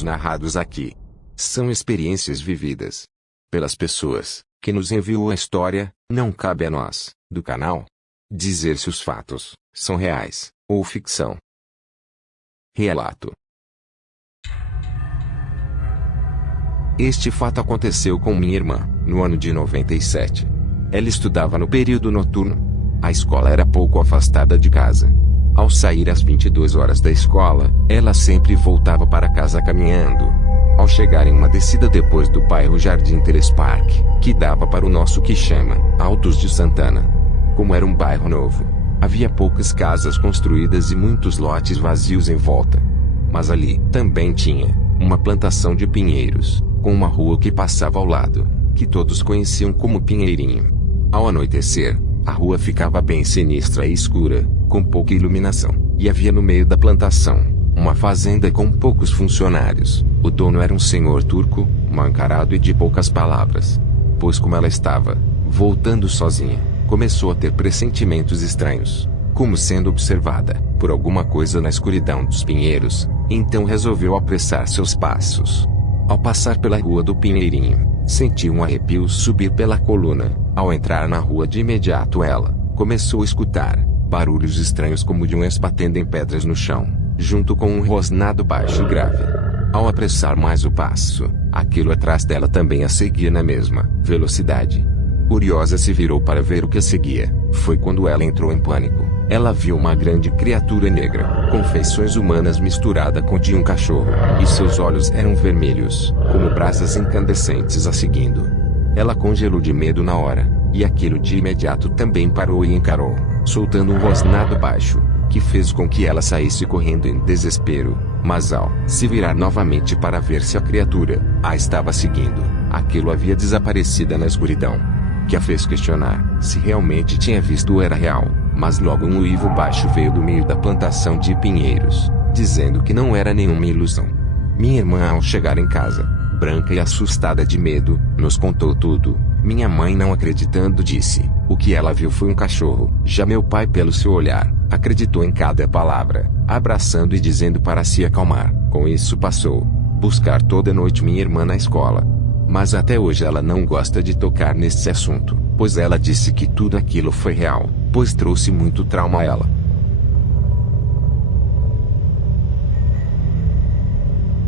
fatos narrados aqui são experiências vividas pelas pessoas que nos enviou a história. Não cabe a nós, do canal, dizer se os fatos são reais ou ficção. Relato. Este fato aconteceu com minha irmã, no ano de 97. Ela estudava no período noturno. A escola era pouco afastada de casa. Ao sair às 22 horas da escola, ela sempre voltava para casa caminhando. Ao chegar em uma descida depois do bairro Jardim Teles Park, que dava para o nosso que chama Altos de Santana. Como era um bairro novo, havia poucas casas construídas e muitos lotes vazios em volta. Mas ali também tinha uma plantação de pinheiros, com uma rua que passava ao lado, que todos conheciam como Pinheirinho. Ao anoitecer, a rua ficava bem sinistra e escura, com pouca iluminação, e havia no meio da plantação uma fazenda com poucos funcionários. O dono era um senhor turco, mal encarado e de poucas palavras. Pois como ela estava voltando sozinha, começou a ter pressentimentos estranhos, como sendo observada por alguma coisa na escuridão dos pinheiros. Então resolveu apressar seus passos. Ao passar pela rua do Pinheirinho, sentiu um arrepio subir pela coluna. Ao entrar na rua de imediato ela começou a escutar barulhos estranhos como de unhas batendo em pedras no chão, junto com um rosnado baixo e grave. Ao apressar mais o passo, aquilo atrás dela também a seguia na mesma velocidade. Curiosa se virou para ver o que a seguia. Foi quando ela entrou em pânico. Ela viu uma grande criatura negra, com feições humanas misturada com de um cachorro, e seus olhos eram vermelhos, como brasas incandescentes a seguindo. Ela congelou de medo na hora, e aquilo de imediato também parou e encarou, soltando um rosnado baixo, que fez com que ela saísse correndo em desespero. Mas ao se virar novamente para ver se a criatura a estava seguindo, aquilo havia desaparecido na escuridão, que a fez questionar se realmente tinha visto ou era real. Mas logo um uivo baixo veio do meio da plantação de pinheiros, dizendo que não era nenhuma ilusão. Minha irmã, ao chegar em casa, branca e assustada de medo, nos contou tudo. Minha mãe, não acreditando, disse: o que ela viu foi um cachorro. Já meu pai, pelo seu olhar, acreditou em cada palavra, abraçando e dizendo para se acalmar. Com isso passou buscar toda noite minha irmã na escola. Mas até hoje ela não gosta de tocar nesse assunto, pois ela disse que tudo aquilo foi real, pois trouxe muito trauma a ela.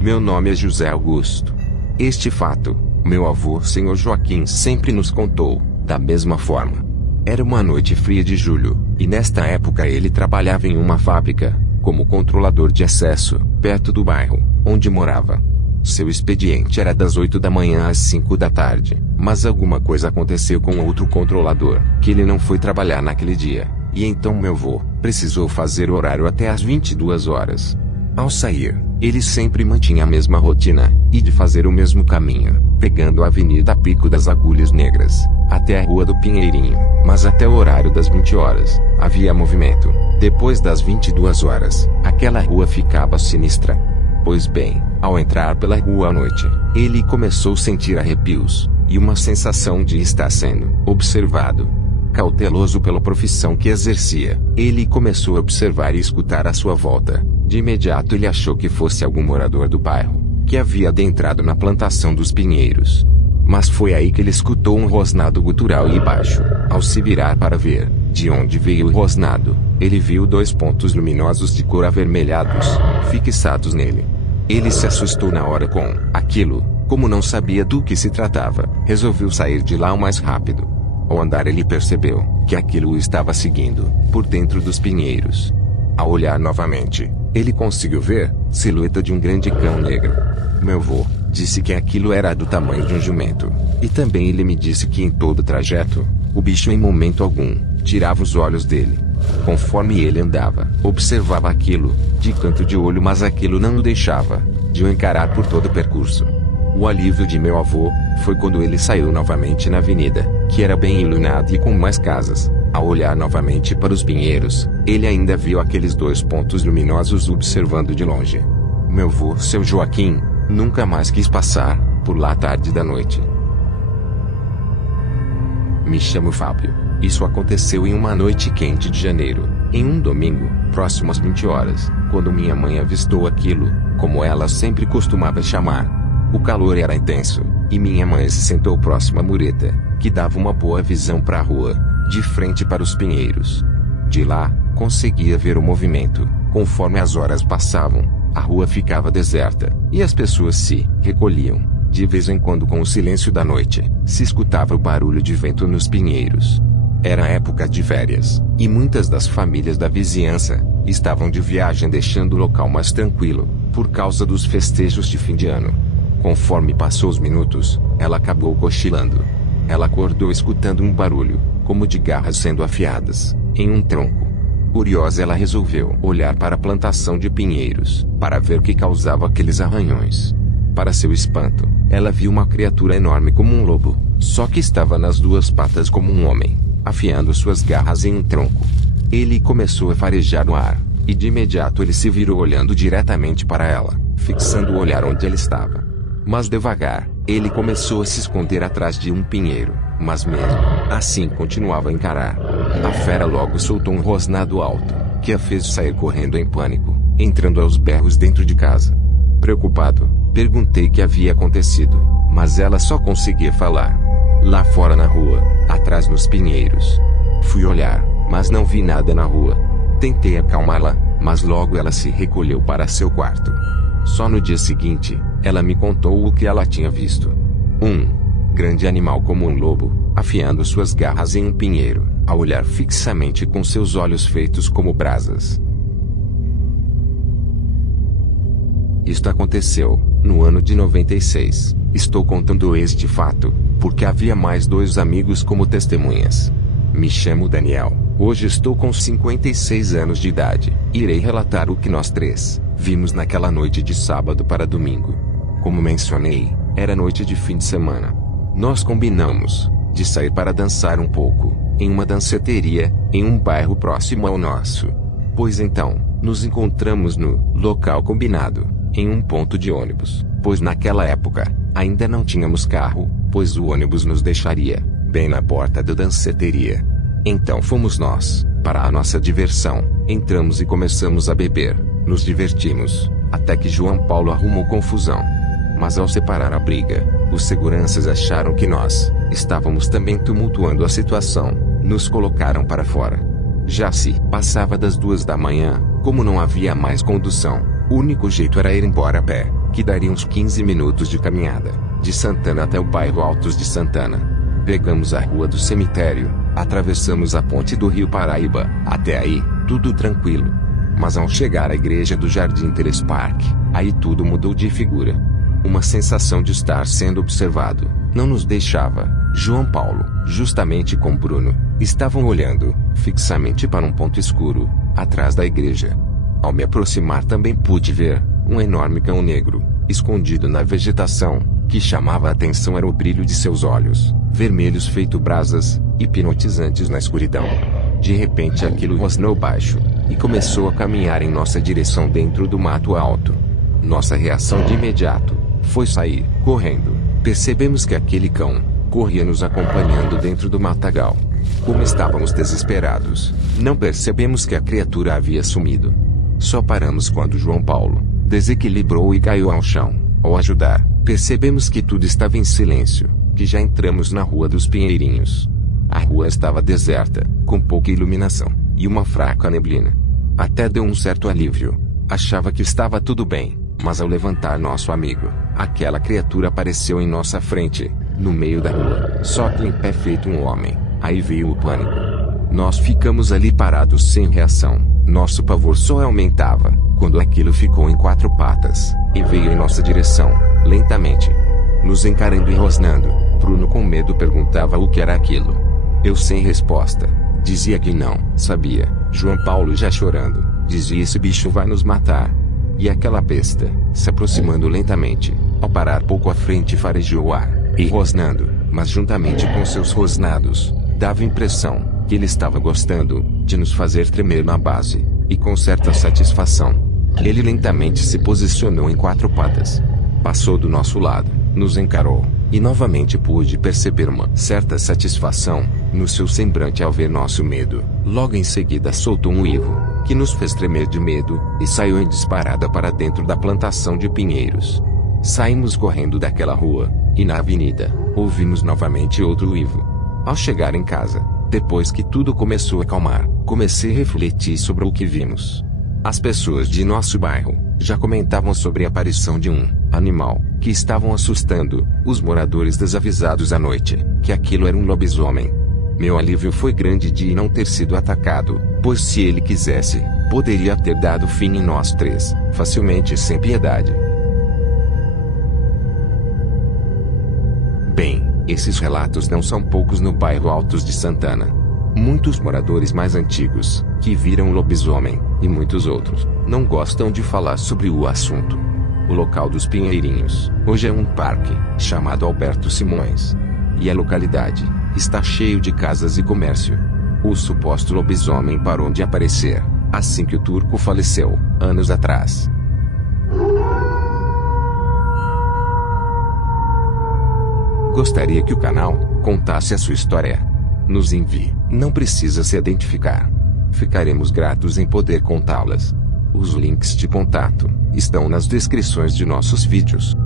Meu nome é José Augusto. Este fato, meu avô, senhor Joaquim, sempre nos contou, da mesma forma. Era uma noite fria de julho, e nesta época ele trabalhava em uma fábrica, como controlador de acesso, perto do bairro onde morava. Seu expediente era das 8 da manhã às 5 da tarde, mas alguma coisa aconteceu com outro controlador, que ele não foi trabalhar naquele dia, e então meu avô precisou fazer o horário até às 22 horas. Ao sair, ele sempre mantinha a mesma rotina, e de fazer o mesmo caminho, pegando a Avenida Pico das Agulhas Negras, até a Rua do Pinheirinho, mas até o horário das 20 horas, havia movimento. Depois das 22 horas, aquela rua ficava sinistra. Pois bem, ao entrar pela rua à noite, ele começou a sentir arrepios, e uma sensação de estar sendo observado. Cauteloso pela profissão que exercia, ele começou a observar e escutar à sua volta. De imediato ele achou que fosse algum morador do bairro, que havia adentrado na plantação dos pinheiros. Mas foi aí que ele escutou um rosnado gutural e baixo. Ao se virar para ver de onde veio o rosnado, ele viu 2 pontos luminosos de cor avermelhados, fixados nele. Ele se assustou na hora com aquilo. Como não sabia do que se tratava, resolveu sair de lá o mais rápido. Ao andar ele percebeu que aquilo o estava seguindo, por dentro dos pinheiros. Ao olhar novamente, ele conseguiu ver silhueta de um grande cão negro. Meu avô disse que aquilo era do tamanho de um jumento, e também ele me disse que em todo o trajeto, o bicho em momento algum tirava os olhos dele. Conforme ele andava, observava aquilo, de canto de olho, mas aquilo não o deixava de o encarar por todo o percurso. O alívio de meu avô foi quando ele saiu novamente na avenida, que era bem iluminada e com mais casas. Ao olhar novamente para os pinheiros, ele ainda viu aqueles 2 pontos luminosos observando de longe. Meu avô, seu Joaquim, nunca mais quis passar por lá tarde da noite. Me chamo Fábio. Isso aconteceu em uma noite quente de janeiro, em um domingo, próximo às 20 horas. Quando minha mãe avistou aquilo, como ela sempre costumava chamar, o calor era intenso, e minha mãe se sentou próxima à mureta, que dava uma boa visão para a rua, de frente para os pinheiros. De lá, conseguia ver o movimento. Conforme as horas passavam, a rua ficava deserta, e as pessoas se recolhiam. De vez em quando, com o silêncio da noite, se escutava o barulho de vento nos pinheiros. Era época de férias, e muitas das famílias da vizinhança estavam de viagem, deixando o local mais tranquilo, por causa dos festejos de fim de ano. Conforme passou os minutos, ela acabou cochilando. Ela acordou escutando um barulho, como de garras sendo afiadas, em um tronco. Curiosa, ela resolveu olhar para a plantação de pinheiros, para ver o que causava aqueles arranhões. Para seu espanto, ela viu uma criatura enorme como um lobo, só que estava nas duas patas como um homem, afiando suas garras em um tronco. Ele começou a farejar no ar, e de imediato ele se virou olhando diretamente para ela, fixando o olhar onde ela estava. Mas devagar, ele começou a se esconder atrás de um pinheiro, mas mesmo assim continuava a encarar. A fera logo soltou um rosnado alto, que a fez sair correndo em pânico, entrando aos berros dentro de casa. Preocupado, perguntei o que havia acontecido, mas ela só conseguia falar. Lá fora na rua, atrás nos pinheiros. Fui olhar, mas não vi nada na rua. Tentei acalmá-la, mas logo ela se recolheu para seu quarto. Só no dia seguinte, ela me contou o que ela tinha visto. Um grande animal como um lobo, afiando suas garras em um pinheiro, a olhar fixamente com seus olhos feitos como brasas. Isto aconteceu no ano de 96. Estou contando este fato, porque havia mais 2 amigos como testemunhas. Me chamo Daniel, hoje estou com 56 anos de idade, e irei relatar o que nós 3 vimos naquela noite de sábado para domingo. Como mencionei, era noite de fim de semana. Nós combinamos de sair para dançar um pouco, em uma danceteria, em um bairro próximo ao nosso. Pois então, nos encontramos no local combinado, em um ponto de ônibus, pois naquela época, ainda não tínhamos carro, pois o ônibus nos deixaria bem na porta da danceteria. Então fomos nós, para a nossa diversão, entramos e começamos a beber, nos divertimos, até que João Paulo arrumou confusão. Mas ao separar a briga, os seguranças acharam que nós estávamos também tumultuando a situação, nos colocaram para fora. Já se passava das 2 da manhã, como não havia mais condução, o único jeito era ir embora a pé, que daria uns 15 minutos de caminhada, de Santana até o bairro Altos de Santana. Pegamos a rua do cemitério, atravessamos a ponte do Rio Paraíba, até aí, tudo tranquilo. Mas ao chegar à igreja do Jardim Teles Park, aí tudo mudou de figura. Uma sensação de estar sendo observado não nos deixava. João Paulo, justamente com Bruno, estavam olhando fixamente para um ponto escuro, atrás da igreja. Ao me aproximar também pude ver um enorme cão negro, escondido na vegetação. Que chamava a atenção era o brilho de seus olhos, vermelhos feito brasas, hipnotizantes na escuridão. De repente aquilo rosnou baixo, e começou a caminhar em nossa direção dentro do mato alto. Nossa reação de imediato foi sair, correndo. Percebemos que aquele cão corria nos acompanhando dentro do matagal. Como estávamos desesperados, não percebemos que a criatura havia sumido. Só paramos quando João Paulo desequilibrou e caiu ao chão. Ao ajudar, percebemos que tudo estava em silêncio, que já entramos na Rua dos Pinheirinhos. A rua estava deserta, com pouca iluminação, e uma fraca neblina. Até deu um certo alívio. Achava que estava tudo bem, mas ao levantar nosso amigo, aquela criatura apareceu em nossa frente, no meio da rua, só que em pé feito um homem. Aí veio o pânico. Nós ficamos ali parados sem reação. Nosso pavor só aumentava, quando aquilo ficou em 4 patas, e veio em nossa direção, lentamente, nos encarando e rosnando. Bruno com medo perguntava o que era aquilo. Eu sem resposta, dizia que não sabia. João Paulo já chorando, dizia: esse bicho vai nos matar. E aquela besta, se aproximando lentamente, ao parar pouco à frente farejou o ar, e rosnando, mas juntamente com seus rosnados, dava a impressão que ele estava gostando de nos fazer tremer na base, e com certa satisfação. Ele lentamente se posicionou em 4 patas. Passou do nosso lado, nos encarou, e novamente pude perceber uma certa satisfação no seu semblante ao ver nosso medo. Logo em seguida soltou um uivo, que nos fez tremer de medo, e saiu em disparada para dentro da plantação de pinheiros. Saímos correndo daquela rua, e na avenida, ouvimos novamente outro uivo. Ao chegar em casa, depois que tudo começou a acalmar, comecei a refletir sobre o que vimos. As pessoas de nosso bairro já comentavam sobre a aparição de um animal que estavam assustando os moradores desavisados à noite, que aquilo era um lobisomem. Meu alívio foi grande de não ter sido atacado, pois se ele quisesse, poderia ter dado fim em nós três, facilmente e sem piedade. Bem, esses relatos não são poucos no bairro Altos de Santana. Muitos moradores mais antigos, que viram o lobisomem, e muitos outros, não gostam de falar sobre o assunto. O local dos Pinheirinhos, hoje é um parque, chamado Alberto Simões. E a localidade está cheio de casas e comércio. O suposto lobisomem parou de aparecer assim que o turco faleceu, anos atrás. Gostaria que o canal contasse a sua história? Nos envie, não precisa se identificar. Ficaremos gratos em poder contá-las. Os links de contato estão nas descrições de nossos vídeos.